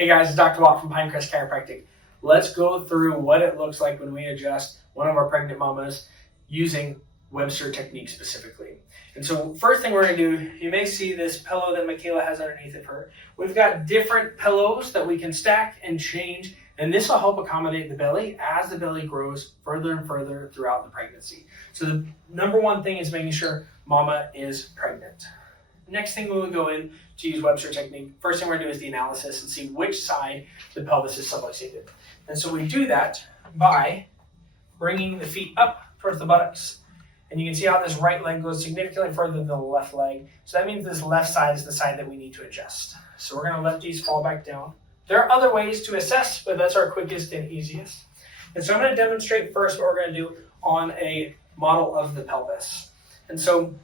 Hey guys, it's Dr. Watt from Pinecrest Chiropractic. Let's go through what it looks like when we adjust one of our pregnant mamas using Webster technique specifically. And so first thing we're going to do, you may see this pillow that Michaela has underneath of her. We've got different pillows that we can stack and change, and this will help accommodate the belly as the belly grows further and further throughout the pregnancy. So the number one thing is making sure mama is pregnant. Next thing we will go in to use Webster technique. First thing we're going to do is the analysis and see which side the pelvis is subluxated. And so we do that by bringing the feet up towards the buttocks. And you can see how this right leg goes significantly further than the left leg. So that means this left side is the side that we need to adjust. So we're going to let these fall back down. There are other ways to assess, but that's our quickest and easiest. And so I'm going to demonstrate first what we're going to do on a model of the pelvis. And so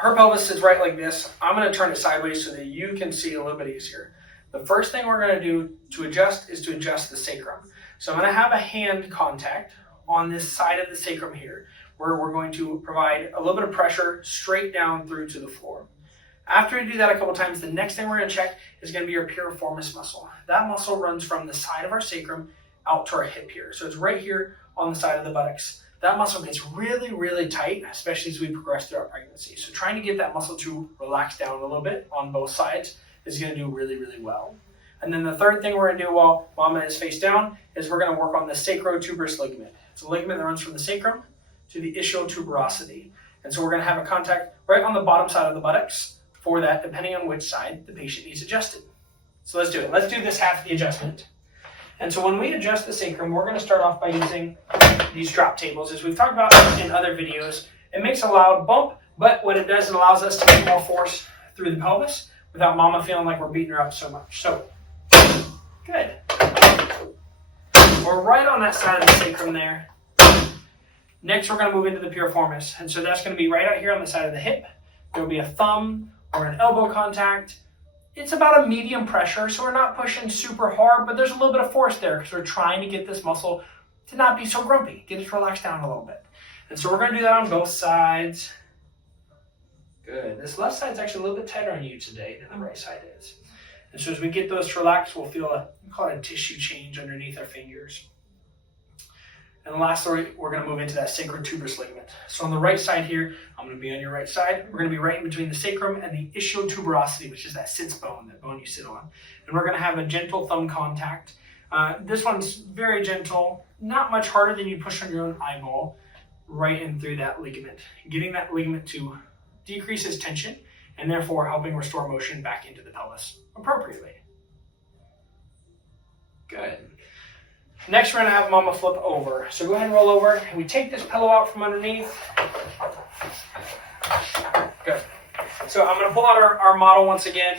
her pelvis is right like this. I'm going to turn it sideways so that you can see a little bit easier. The first thing we're going to do to adjust is to adjust the sacrum. So I'm going to have a hand contact on this side of the sacrum here, where we're going to provide a little bit of pressure straight down through to the floor. After we do that a couple times, the next thing we're going to check is going to be our piriformis muscle. That muscle runs from the side of our sacrum out to our hip here. So it's right here on the side of the buttocks. That muscle gets really, really tight, especially as we progress through our pregnancy. So trying to get that muscle to relax down a little bit on both sides is going to do really, really well. And then the third thing we're going to do while mama is face down is we're going to work on the sacrotuberous ligament. It's a ligament that runs from the sacrum to the 𝐤𝐸𝑡𝑢berosity. And so we're going to have a contact right on the bottom side of the buttocks for that, depending on which side the patient needs adjusted. So let's do it. Let's do this half of the adjustment. And so when we adjust the sacrum, we're going to start off by using these drop tables. As we've talked about in other videos, it makes a loud bump, but what it does, it allows us to get more force through the pelvis without mama feeling like we're beating her up so much. So, good. We're right on that side of the sacrum there. Next, we're going to move into the piriformis. And so that's going to be right out here on the side of the hip. There will be a thumb or an elbow contact. It's about a medium pressure, so we're not pushing super hard, but there's a little bit of force there because we're trying to get this muscle to not be so grumpy, get it to relax down a little bit. And so we're going to do that on both sides. Good. This left side's actually a little bit tighter on you today than the right side is. And so as we get those to relax, we'll feel we call it a tissue change underneath our fingers. And lastly, we're going to move into that sacrotuberous ligament. So on the right side here, I'm going to be on your right side. We're going to be right in between the sacrum and the 𝐤𝐸𝑡𝑢berosity, which is that sits bone, that bone you sit on. And we're going to have a gentle thumb contact. This one's very gentle, not much harder than you push on your own eyeball, right in through that ligament, getting that ligament to decrease its tension and therefore helping restore motion back into the pelvis appropriately. Good. Next, we're going to have mama flip over. So go ahead and roll over. And we take this pillow out from underneath. Good. So I'm going to pull out our model once again.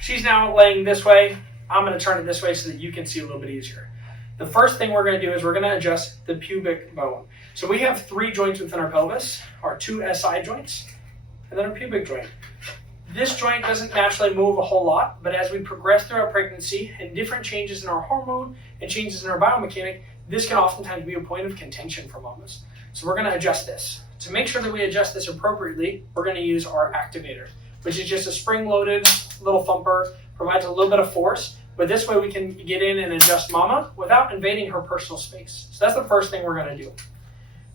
She's now laying this way. I'm going to turn it this way so that you can see a little bit easier. The first thing we're going to do is we're going to adjust the pubic bone. So we have 3 joints within our pelvis, our 2 SI joints, and then our pubic joint. This joint doesn't naturally move a whole lot, but as we progress through our pregnancy and different changes in our hormone and changes in our biomechanic, this can oftentimes be a point of contention for mamas. So we're going to adjust this. To make sure that we adjust this appropriately, we're going to use our activator, which is just a spring-loaded little thumper, provides a little bit of force, but this way we can get in and adjust mama without invading her personal space. So that's the first thing we're going to do.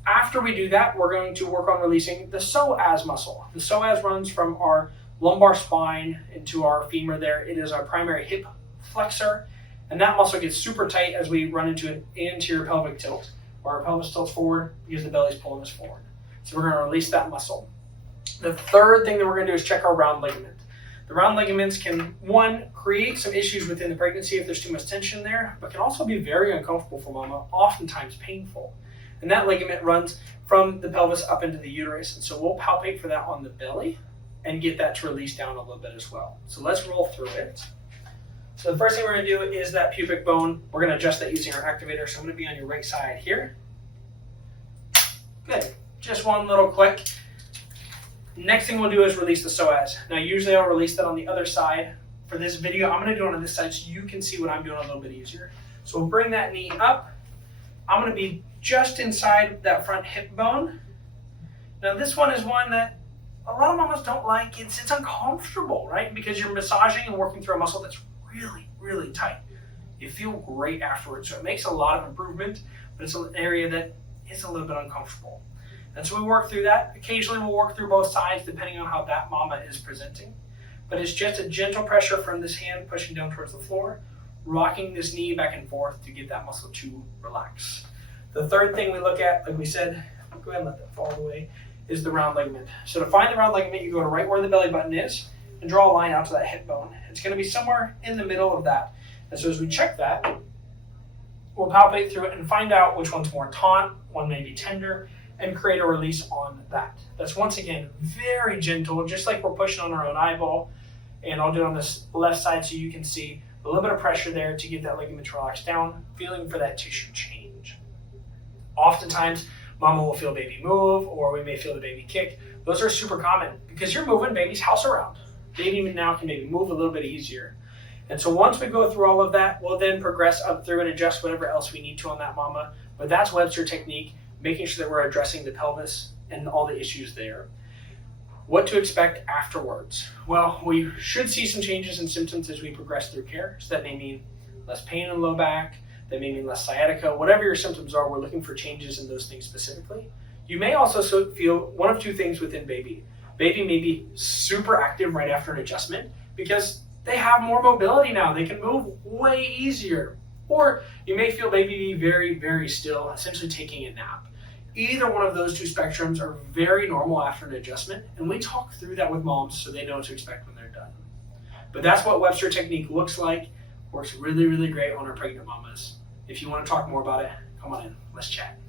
After we do that, we're going to work on releasing the psoas muscle. The psoas runs from our lumbar spine into our femur there. It is our primary hip flexor, and that muscle gets super tight as we run into an anterior pelvic tilt, where our pelvis tilts forward because the belly's pulling us forward. So we're going to release that muscle. The third thing that we're going to do is check our round ligament. The round ligaments can, one, create some issues within the pregnancy if there's too much tension there, but can also be very uncomfortable for mama, oftentimes painful. And that ligament runs from the pelvis up into the uterus, and so we'll palpate for that on the belly and get that to release down a little bit as well. So let's roll through it. So the first thing we're going to do is that pubic bone. We're going to adjust that using our activator. So I'm going to be on your right side here. Good. Just one little click. Next thing we'll do is release the psoas. Now usually I'll release that on the other side. For this video, I'm going to do it on this side so you can see what I'm doing a little bit easier. So we'll bring that knee up. I'm going to be just inside that front hip bone. Now this one is one that a lot of mamas don't like. It's uncomfortable, right? Because you're massaging and working through a muscle that's really, really tight. You feel great afterwards. So it makes a lot of improvement, but it's an area that is a little bit uncomfortable. And so we work through that. Occasionally we'll work through both sides depending on how that mama is presenting. But it's just a gentle pressure from this hand pushing down towards the floor, rocking this knee back and forth to get that muscle to relax. The third thing we look at, like we said, go ahead and let that fall away, is the round ligament. So to find the round ligament, you go to right where the belly button is and draw a line out to that hip bone. It's going to be somewhere in the middle of that. And so as we check that, we'll palpate through it and find out which one's more taut, one may be tender, and create a release on that. That's once again very gentle, just like we're pushing on our own eyeball. And I'll do it on this left side so you can see a little bit of pressure there to get that ligament to relax down, feeling for that tissue change. Oftentimes, mama will feel baby move, or we may feel the baby kick. Those are super common because you're moving baby's house around. Baby now can maybe move a little bit easier. And so once we go through all of that, we'll then progress up through and adjust whatever else we need to on that mama. But that's Webster technique, making sure that we're addressing the pelvis and all the issues there. What to expect afterwards? Well, we should see some changes in symptoms as we progress through care. So that may mean less pain in the low back, that may mean less sciatica. Whatever your symptoms are, we're looking for changes in those things specifically. You may also feel one of two things within baby. Baby may be super active right after an adjustment because they have more mobility now. They can move way easier. Or you may feel baby be very, very still, essentially taking a nap. Either one of those two spectrums are very normal after an adjustment, and we talk through that with moms so they know what to expect when they're done. But that's what Webster technique looks like. Works really, really great on our pregnant mamas. If you want to talk more about it, come on in. Let's chat.